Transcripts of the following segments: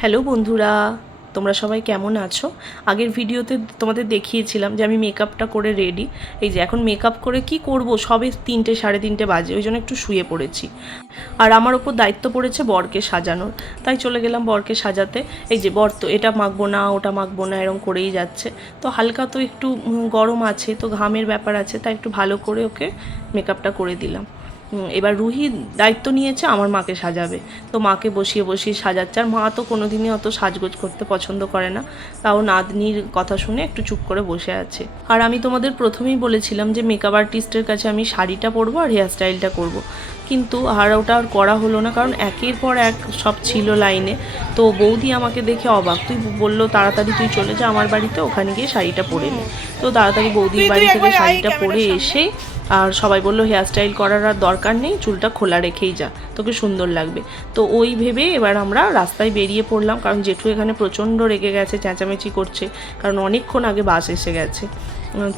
Hello বন্ধুরা, তোমরা সবাই কেমন আছো? আগের ভিডিওতে তোমাদের দেখিয়েছিলাম যে আমি মেকআপটা করে রেডি এই যে এখন মেকআপ করে কি করব? সবে তিনটে, সাড়ে তিনটে বাজে, ওই জন্য একটু শুয়ে পড়েছি। আর আমার ওপর দায়িত্ব পড়েছে বরকে সাজানোর। তাই চলে গেলাম বরকে সাজাতে। এই যে বর তো এটা মাখবো না, ওটা মাখবো না এরকম করেই যাচ্ছে। তো হালকা তো একটু গরম আছে, তো ঘামের ব্যাপার আছে, তাই একটু ভালো করে ওকে মেকআপটা করে দিলাম। এবার রুহি দায়িত্ব নিয়েছে, আমার মাকে সাজাবে। তো মাকে বসিয়ে বসিয়ে সাজাচ্ছে। আর মা তো কোনো দিনই অত সাজগোজ করতে পছন্দ করে না। তাও নাতনির কথা শুনে একটু চুপ করে বসে আছে। আর আমি তোমাদের প্রথমেই বলেছিলাম যে মেকআপ আর্টিস্টের কাছে আমি শাড়িটা পরবো আর হেয়ার স্টাইলটা করব। কিন্তু আর ওটা আর করা হলো না কারণ একের পর এক সব ছিল লাইনে। তো বৌদি আমাকে দেখে অবাক। তুই বলল তাড়াতাড়ি তুই চলে যা আমার বাড়িতে ওখানে গিয়ে শাড়িটা পরে নে। তো তাড়াতাড়ি বৌদির বাড়ি থেকে শাড়িটা পরে এসে আর সবাই বলল হেয়ার স্টাইল করার আর দরকার নেই চুলটা খোলা রেখেই যা তোকে সুন্দর লাগবে। তো ওই ভেবে এবার আমরা রাস্তায় বেরিয়ে পড়লাম কারণ জেঠু এখানে প্রচণ্ড রেগে গেছে চেঁচামেচি করছে কারণ অনেকক্ষণ আগে বাস এসে গেছে।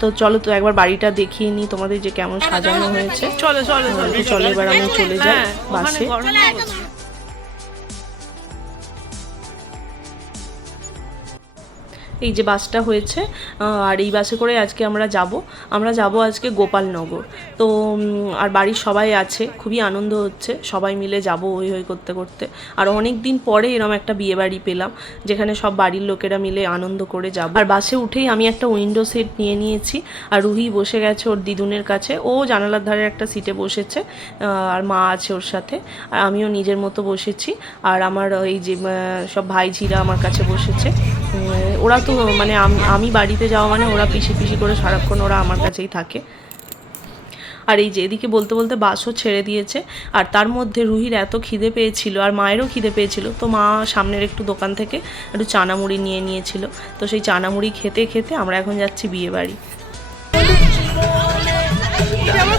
তো চলো তো একবার বাড়িটা দেখিয়ে নিই তোমাদের যে কেমন সাজানো হয়েছে। চলো চলো চলো এবার আমি চলে যাই হ্যাঁ, বাসে। এই যে বাসটা হয়েছে আর এই বাসে করে আজকে আমরা যাব। আমরা যাব আজকে গোপালনগর। তো আর বাড়ির সবাই আছে, খুবই আনন্দ হচ্ছে, সবাই মিলে যাব ওই হই করতে করতে। আর অনেক দিন পরে এরম একটা বিয়ে বাড়ি পেলাম, যেখানে সব বাড়ির লোকেরা মিলে আনন্দ করে যাব। আর বাসে উঠেই আমি একটা উইন্ডো সিট নিয়ে নিয়েছি, আর রুহি বসে গেছে ওর দিদুনের কাছে। ও জানালার ধারে একটা সিটে বসেছে আর মা আছে ওর সাথে। আর আমিও নিজের মতো বসেছি, আর আমার এই যে সব ভাইঝিরা আমার কাছে বসেছে। ওরা তো মানে আমি বাড়িতে যাওয়া মানে ওরা পিসি পিসি করে সারাক্ষণ ওরা আমার কাছেই থাকে। আর এই যে এদিকে বলতে বলতে বাসও ছেড়ে দিয়েছে। আর তার মধ্যে রুহির এত খিদে পেয়েছিল আর মায়েরও খিদে পেয়েছিল। তো মা সামনের একটু দোকান থেকে একটু চানামুড়ি নিয়ে নিয়েছিল। তো সেই চানামুড়ি খেতে খেতে আমরা এখন যাচ্ছি বিয়ে বাড়ি। আমার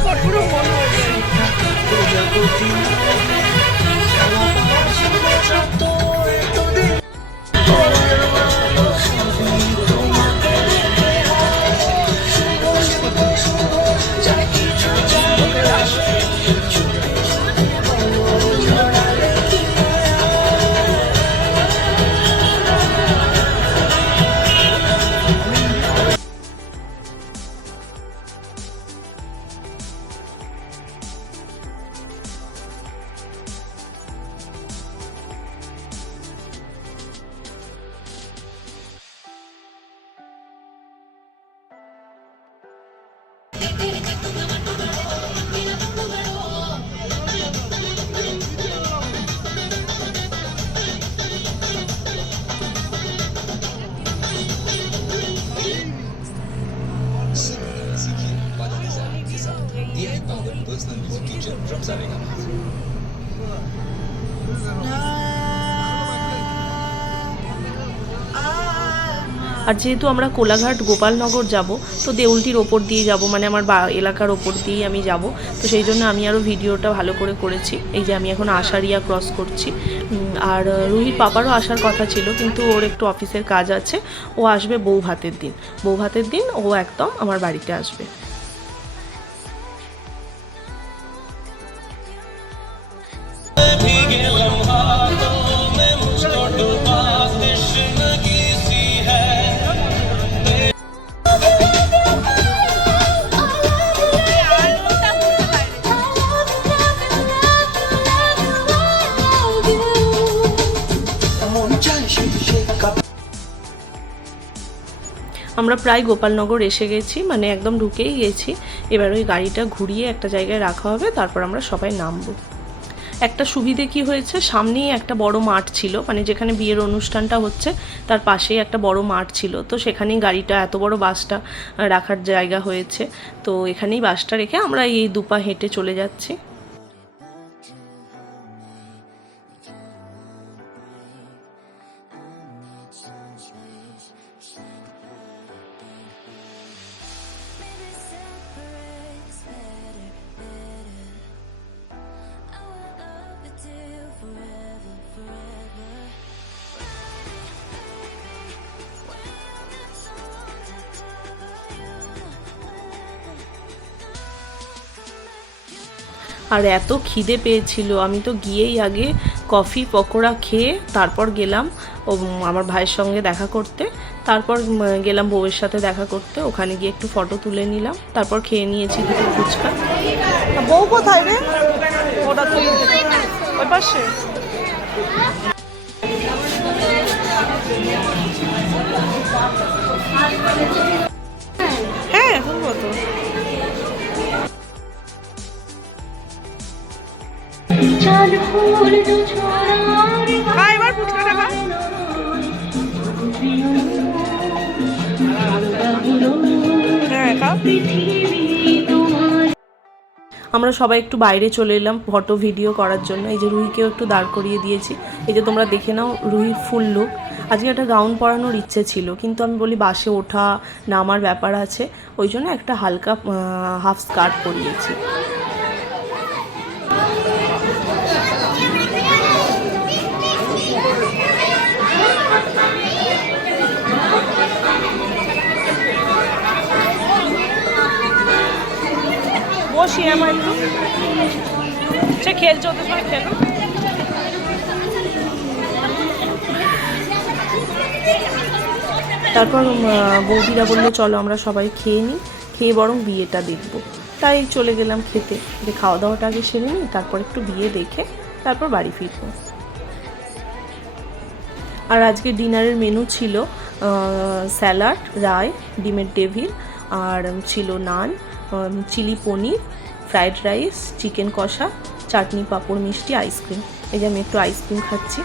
আর যেহেতু আমরা কোলাঘাট গোপালনগর যাব, তো দেউলটির ওপর দিয়ে যাব মানে আমার বা এলাকার ওপর দিয়েই আমি যাব। তো সেই জন্য আমি আরও ভিডিওটা ভালো করে করেছি। এই যে আমি এখন আষাঢ়িয়া ক্রস করছি। আর রুহির পাপারও আসার কথা ছিল, কিন্তু ওর একটু অফিসের কাজ আছে। ও আসবে বউ ভাতের দিন। বউ ভাতের দিন ও একদম আমার বাড়িতে আসবে। আমরা প্রায় গোপালনগর এসে গেছি মানে একদম ঢুকেই গেছি। এবার ওই গাড়িটা ঘুরিয়ে একটা জায়গায় রাখা হবে, তারপর আমরা সবাই নামবো। একটা সুবিধে কি হয়েছে, সামনেই একটা বড় মাঠ ছিল মানে যেখানে বিয়ের অনুষ্ঠানটা হচ্ছে, তার পাশেই একটা বড় মাঠ ছিল। তো সেখানেই গাড়িটা, এত বড় বাসটা রাখার জায়গা হয়েছে। তো এখানেই বাসটা রেখে আমরা এই দুপা হেঁটে চলে যাচ্ছি। আর এত খিদে পেয়েছিল। আমি তো গিয়েই আগে কফি পকোড়া খেয়ে তারপর গেলাম আমার ভাইয়ের সঙ্গে দেখা করতে। তারপর গেলাম বউয়ের সাথে দেখা করতে। ওখানে গিয়ে একটু ফটো তুলে নিলাম। তারপর খেয়ে নিয়েছি দুটো ফুচকা। বউ কোথায় রে? ওটা তুই ওই পাশে। হ্যাঁ আমরা সবাই একটু বাইরে চলে এলাম ফটো ভিডিও করার জন্য। এই যে রুহিকেও একটু দাঁড় করিয়ে দিয়েছি। এই যে তোমরা দেখে নাও রুহির ফুল লুক আজকে একটা গাউন পরানোর ইচ্ছে ছিল কিন্তু আমি বলি বাসে ওঠা নামার ব্যাপার আছে। ওই জন্য একটা হালকা হাফ স্কার্ট পরিয়েছি। বসি আমার একটু সে খেলছে, ওদের সঙ্গে খেলো। তারপর বৌদিরা বলল, চলো আমরা সবাই খেয়ে নিই, খেয়ে বরং বিয়েটা দেখব। তাই চলে গেলাম খেতে। যে খাওয়া দাওয়াটা আগে সেরে নিই, তারপর একটু বিয়ে দেখে, তারপর বাড়ি ফিরবো। আর আজকে ডিনারের মেনু ছিল স্যালাড রায়, ডিমের টেভিল আর ছিল naan chilli paneer fried rice chicken কষা, চাটনি পাঁপড় মিষ্টি আইসক্রিম এই যে আমি একটু আইসক্রিম খাচ্ছি।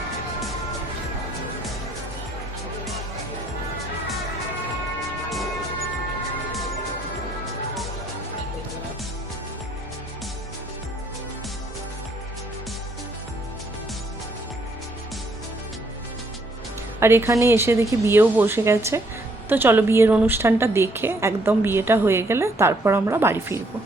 আর এখানে এসে দেখি বিয়েও বসে গেছে। তো চলো বিয়ের অনুষ্ঠানটা দেখে একদম বিয়েটা হয়ে গেলে তারপর আমরা বাড়ি ফিরবো।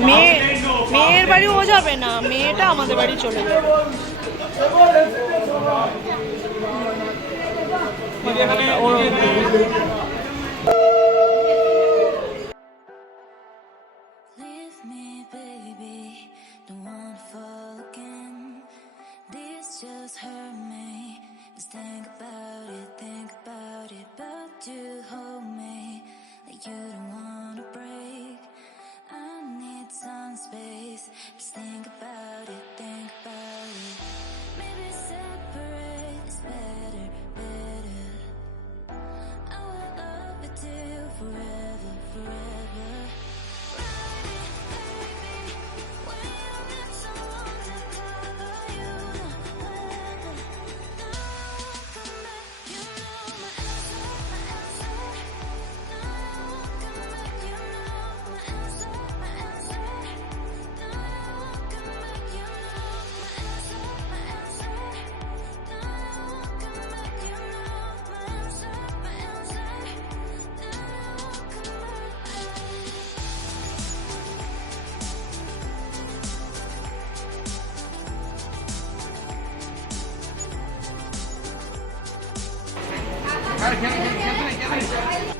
মেয়ে মেয়ের বাড়ি ও যাবে না মেয়েটা আমাদের বাড়ি চলে যাবে hurt me. Just think about it, think about it. But you hold me like you don't wanna break. I need some space. Just think about Quédate, quédate, quédate.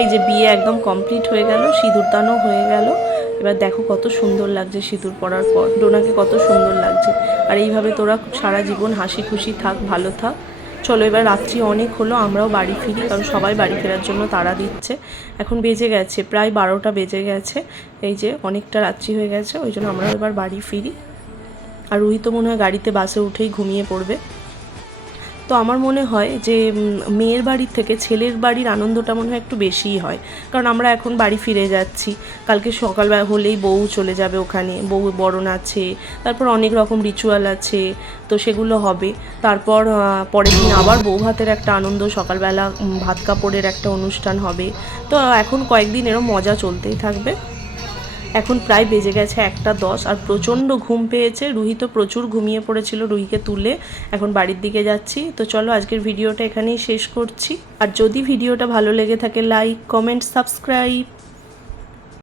এই যে বিয়ে একদম কমপ্লিট হয়ে গেল, সিঁদুর দানও হয়ে গেল। এবার দেখো কত সুন্দর লাগছে সিঁদুর পরার পর। ডোনাকে কত সুন্দর লাগছে। আর এইভাবে তোরা সারা জীবন হাসি খুশি থাক, ভালো থাক। চলো এবার রাত্রি অনেক হলো, আমরাও বাড়ি ফিরি, কারণ সবাই বাড়ি ফেরার জন্য তাড়া দিচ্ছে। এখন বেজে গেছে, প্রায় বারোটা বেজে গেছে। এই যে অনেকটা রাত্রি হয়ে গেছে, ওই জন্য আমরাও এবার বাড়ি ফিরি। আর রুহি তো মনে হয় গাড়িতে বাসে উঠেই ঘুমিয়ে পড়বে। তো আমার মনে হয় যে মেয়ের বাড়ির থেকে ছেলের বাড়ির আনন্দটা মনে হয় একটু বেশিই হয়। কারণ আমরা এখন বাড়ি ফিরে যাচ্ছি। কালকে সকালবেলা হলেই বউ চলে যাবে ওখানে। বউ বরণ আছে, তারপর অনেক রকম রিচুয়াল আছে, তো সেগুলো হবে। তারপর পরের দিন আবার বউ ভাতের একটা আনন্দ, সকালবেলা ভাত কাপড়ের একটা অনুষ্ঠান হবে। তো এখন কয়েকদিন এরম মজা চলতেই থাকবে। এখন প্রায় বেজে গেছে একটা দশ আর প্রচণ্ড ঘুম পেয়েছে। রুহি তো প্রচুর ঘুমিয়ে পড়েছিল রুহিকে তুলে। এখন বাড়ির দিকে যাচ্ছি। তো চলো আজকের ভিডিওটা এখানেই শেষ করছি। আর যদি ভিডিওটা ভালো লেগে থাকে লাইক কমেন্ট সাবস্ক্রাইব